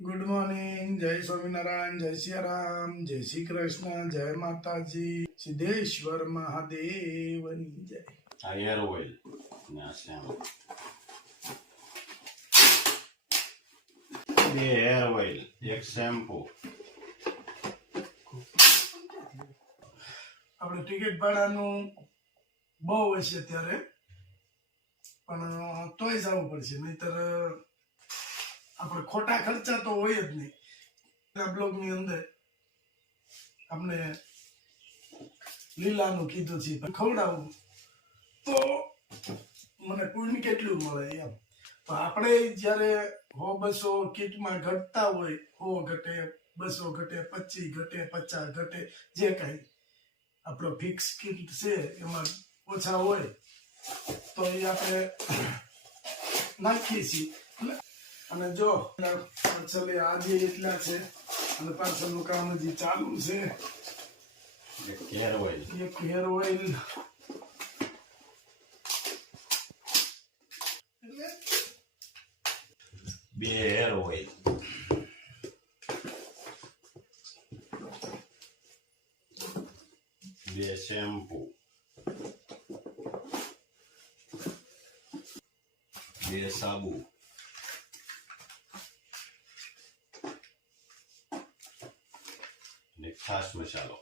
Good morning, જય સ્વામિનારાયણ, જય સિયારામ, જય શ્રી કૃષ્ણ, જય માતાજી, સિદ્ધેશ્વર મહાદેવની જય. આ હેર ઓઇલ ને આ શેમ્પુ, બે હેર ઓઇલ, એક શેમ્પુ. આપણે ટિકિટ ભાડાનું બહુ હશે ત્યારે, પણ તોય જવું પડશે, નહીતર આપણે ખોટા ખર્ચા તો હોય જ નહીં. આ બ્લોગની અંદર આપણે લીલાનું કીધું છે, ખવડાવું તો મને પુણ્ય કેટલું મળે એમ. તો આપણે જ્યારે 100-200 કીટમાં ઘટતા હોય, 100 ઘટે, 200 ઘટે, 25 ઘટે, 50 ઘટે, જે કાંઈ આપણો ફિક્સ કીટ છે એમાં ઓછા હોય તો એ આપણે નાખીએ છીએ. અને જો પાછળ આજે એટલા છે અને પાછળનું કામ હજી ચાલુ છે. એક હેર ઓઇલ, એક હેર ઓઇલ, બે હેર ઓઇલ, બે શેમ્પુ, બે સાબુ, ને ખાસ મસાલો,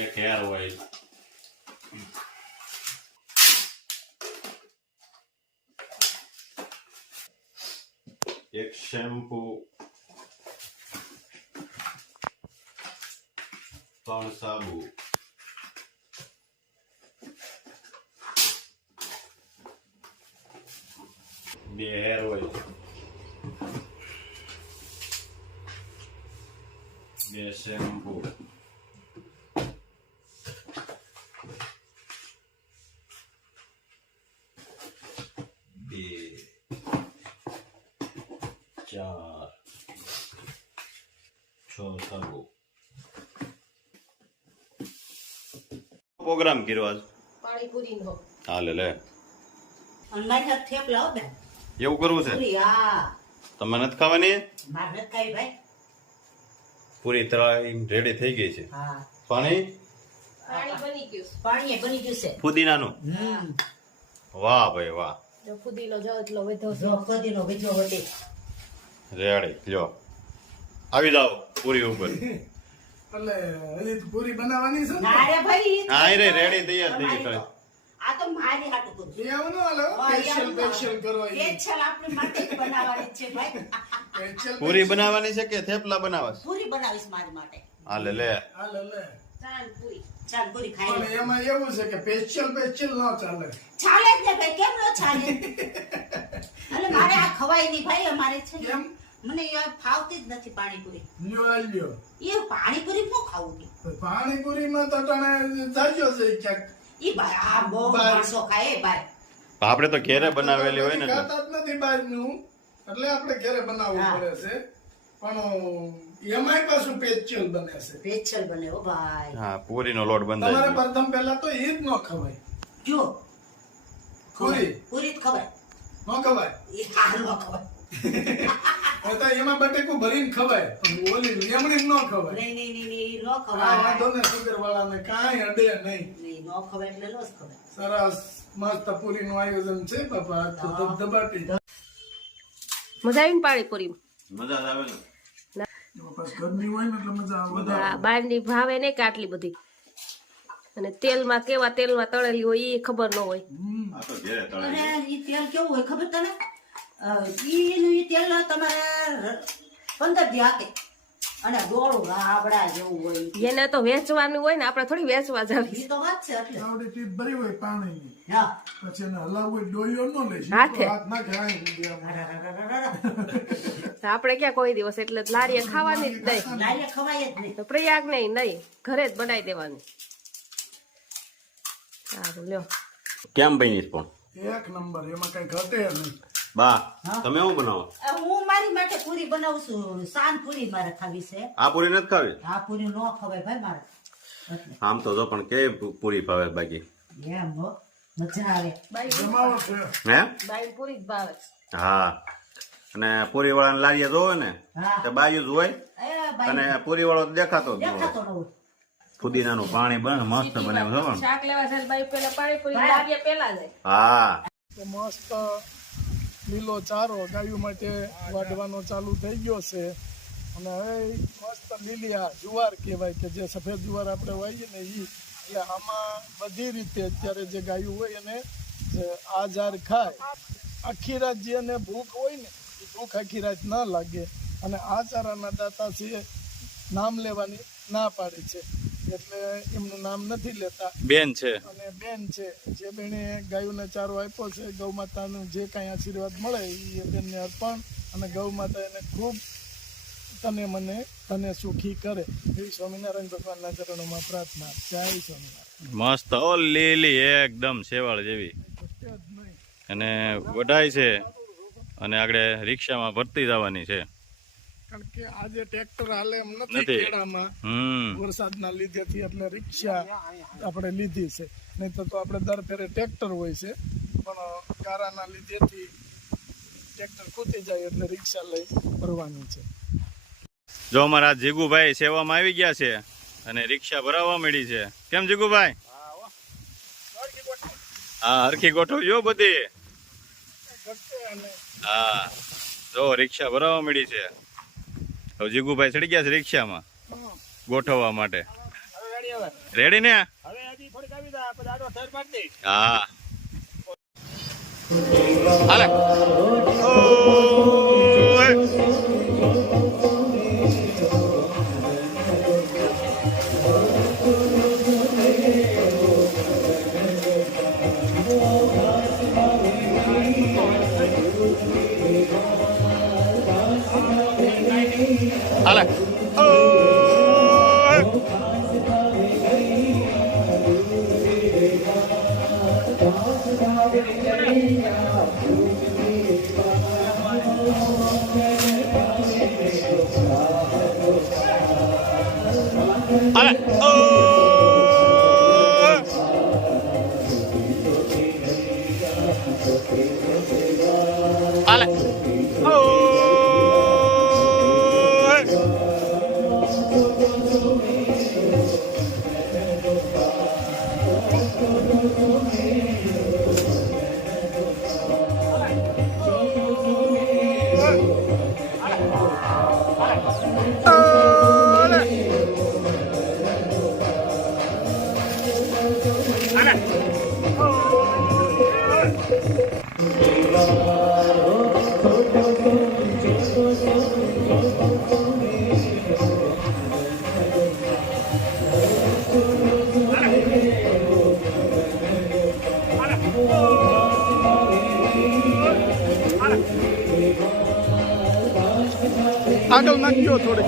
એક હેર ઓઇલ, એક શેમ્પુ, 3 સાબુ, બે હેર ઓઇલ, બે શેમ્પુ, બે 4 6 સાબુ. પ્રોગ્રામ કર્યો આજ પાણીપુરી નો. હાલે લે અમારી હાથ થેપલા હો બેન. એવું કરવું છે? પૂરી હા. તમે નથી ખાવાની? માર નથી ખાઈ ભાઈ. પૂરી તળાઈ રેડી થઈ ગઈ છે. હા. પાણી બની ગયું. પાણી બની ગયું છે. ફુદીનાનું. વાહ ભાઈ વાહ. જો ફુદીનો જો એટલો વધો જો ફુદીનો વધો વટી. રેડી લ્યો. આવી જાવ પૂરી ઉપર. એટલે હજી પૂરી બનાવવાની છે. ના રે ભાઈ. હા રે રેડી તૈયાર થઈ ગઈ. આ તો મારી હાટુ કરું. એ આવનો હાલો સ્પેશિયલ કરવા. સ્પેશિયલ આપણી માટે જ બનાવવાની છે ભાઈ. પૂરી બનાવવાની છે કે થેપલા બનાવવા છે? પૂરી બનાવીશ મારી માટે. હાલે લે. હાલે લે. ચાલ પૂરી ખાઈ લે. પણ એમાં એવું છે કે સ્પેશિયલ ન ચાલે. ચાલે જ ને ભાઈ, કેમ ન ચાલે? એટલે મારે આ ખવાય નહીં ભાઈ, અમારે છે કેમ? મને ફાવતી જ નથી પાણીપુરી. લ્યો એ પાણીપુરી શું ખાવું તું? પાણીપુરીમાં તો તને જાજો છે ક્યાંક. ઈ ભાઈ આ બહુ માણસો ખાય ભાઈ. આપણે તો ઘેરે બનાવેલી હોય ને એટલે ખાતા જ નથી બહારનું, એટલે આપણે ઘરે બનાવવું પડે છે. પણ એમાંય પાછું સ્પેશિયલ બને છે. સ્પેશિયલ બને હો ભાઈ. હા પૂરીનો લોટ બંધાય. તમારે પ્રથમ પહેલા તો એ જ ન ખવાય. જો પૂરી પૂરી જ ખવાય. ન ખવાય. એ હાલ ન ખવાય. એમાં બટેકું ભરીને ખવાય, પણ ઓલી લીમડી ન ખવાય. નહીં ન આ ખવાય. વાંધો ને સુગર વાળાને કાંઈ અડે નહીં. નહીં ન ખવાય એટલે નો જ ખવાય. સરસ મસ્ત પૂરીનું આયોજન છે બાપા. તો ધબધબાટી. મજા આવી ને પાણીપુરી? મજા આવે ને. ગરમી હોય ને એટલે મજા આવે. બહારની ભાવે નહીં કે આટલી બધી, અને તેલમાં કેવા તેલમાં તળેલી હોય એ ખબર ન હોય. આ તો ઘેરે અને તળાઈ. ઈ તેલ કેવું હોય ખબર તને? ઈ તેલ તમારે 15 દી હાકે. અને ડોળું રાબડા જેવું હોય એને તો વેચવાનું હોય ને આપણે થોડી વેચવા જાવી એ તો વાત છે એટલે આવડી ટીપ ભરી હોય પાણીની હા પછી એને હલાવવું હોય ડોયો ન લે હાથે. હાથ નાખે આઈ આપણે ક્યાં કોઈ દિવસ એટલે લારીએ ખાવાની જ નહીં લાલે ખવાય જ નહીં તો પ્રયાગ નહીં ઘરે જ બનાવી દેવાની સારું લ્યો કેમ બની પણ એક નંબર એમાં કઈ ઘટે નહીં બા તમે શું બનાવો હું મારી માટે પૂરી બનાવું છું સાન પૂરી મારે ખાવી છે આ પૂરી નથી ખાવી આ પૂરી ન ખવાય ભાઈ મારે એટલે આમ તો જો પણ કે પૂરી ભાવે બાકી એમ હો મજા આવે જમાવો છે હે બાઈ પૂરી જ ભાવે હા અને પૂરી વાળાને લારીએ જોવે ને હા તો બાજુ જ હોય એ બાઈ અને પૂરી વાળો દેખાતો જ ન હોય દેખાતો ન હોય ફુદીનાનું પાણી બને મસ્ત બનાવ્યું છે પણ શાક લેવા જાય બાઈ પેલા પાણીપુરી લારીએ પેલા જાય હા તો મસ્ત લીલો ચારો ગાયો માટે વાઢવાનો ચાલુ થઈ ગયો છે અને હવે મસ્ત લીલી આ જુવાર કહેવાય કે જે સફેદ જુવાર આપણે વાવીએ ને એ એટલે આમાં બધી રીતે અત્યારે જે ગાયું હોય એને જે આ ઝાર ખાય આખી રાત જે એને ભૂખ હોય ને એ ભૂખ આખી રાત ન લાગે અને આ ચારાના દાતા છે નામ લેવાની ના પાડે છે એટલે એમનું નામ નથી લેતા બેન છે અને બેન છે જે બેને ગાયોને ચારો આપ્યો છે ગૌ માતાનું જે કાંઈ આશીર્વાદ મળે એ બેનને અર્પણ અને ગૌ માતા એને ખૂબ તને સુખી કરે એવી સ્વામિનારાયણ ભગવાનના ચરણોમાં પ્રાર્થના જય સ્વામિનારાયણ મસ્ત ઓ લીલી એકદમ શેવાળ જેવી ઘટે જ નહીં અને વઢાય છે અને આગળ રિક્ષામાં ભરતી જવાની છે કારણ કે આજે ટ્રેક્ટર હાલે એમ નથી નથી. ખેડામાં હમ વરસાદના લીધેથી એટલે રિક્ષા આપણે લીધી છે નહીં તો આપણે દર ફેરે ટ્રેક્ટર હોય છે પણ ગારાના લીધેથી ટ્રેક્ટર ખૂટી જાય એટલે રિક્ષા લઈ ભરવાની છે જો અમારા જીગુભાઈ સેવામાં આવી ગયા છે અને રિક્ષા ભરાવવા મળી છે કેમ જીગુભાઈ હા હરખી ગોઠવજો બધી ઘટે અને હા જો રિક્ષા ભરાવવા મળી છે હવે જીગુભાઈ ચડી ગયા છે રિક્ષામાં ગોઠવવા માટે રેડી ને હા હાલે ઓય. હાલે ઓય. હાલે ઓય. હાલે ઓય. આગળ નાખજો થોડીક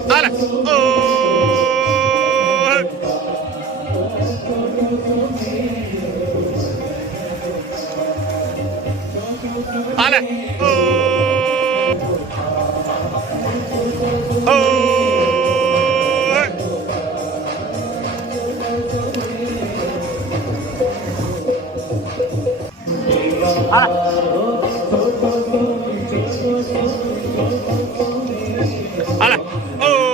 હાલે ઓ હાલે ઓ ઓ હાલે ઓ